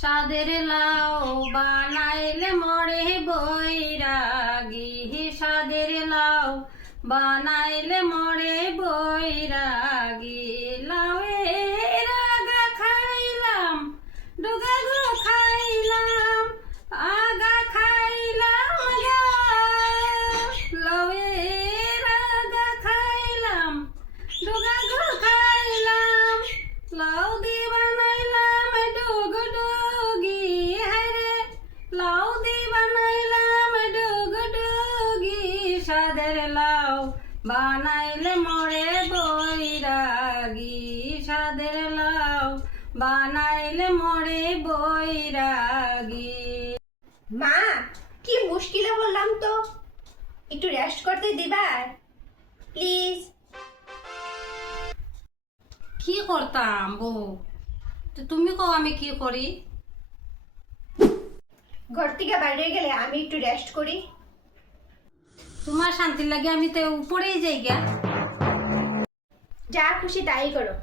সাদের লাউ বানাইলে মরে বৈরাগী, সাদের লাউ বানাইলে মরে বৈরাগী। লাউয়ের আগা খাইলাম, ডুগা গো খাইলাম, আগা খাইলাম গা। লাউয়ের আগা খাইলাম, ডুগা গো খাইলাম, লাউ দি বানাইলাম ডুগডুগি। হায়রে লাউ দি বানাইলাম ডুগডুগি। সাদের লাউ বানাইলে মরে বৈরাগী, সাদের লাউ বানাইলে মরে বৈরাগী। মা, কি মুশকিলে বললাম তো, একটু রেস্ট করতে দিবার প্লিজ। কি করতাম বউ? তো তুমি কও আমি কি করি? ঘর থেকে বাইরে গেলে আমি একটু রেস্ট করি। তোমার শান্তি লাগে আমি তো উপরেই যাই গা। যা খুশি তাই করো।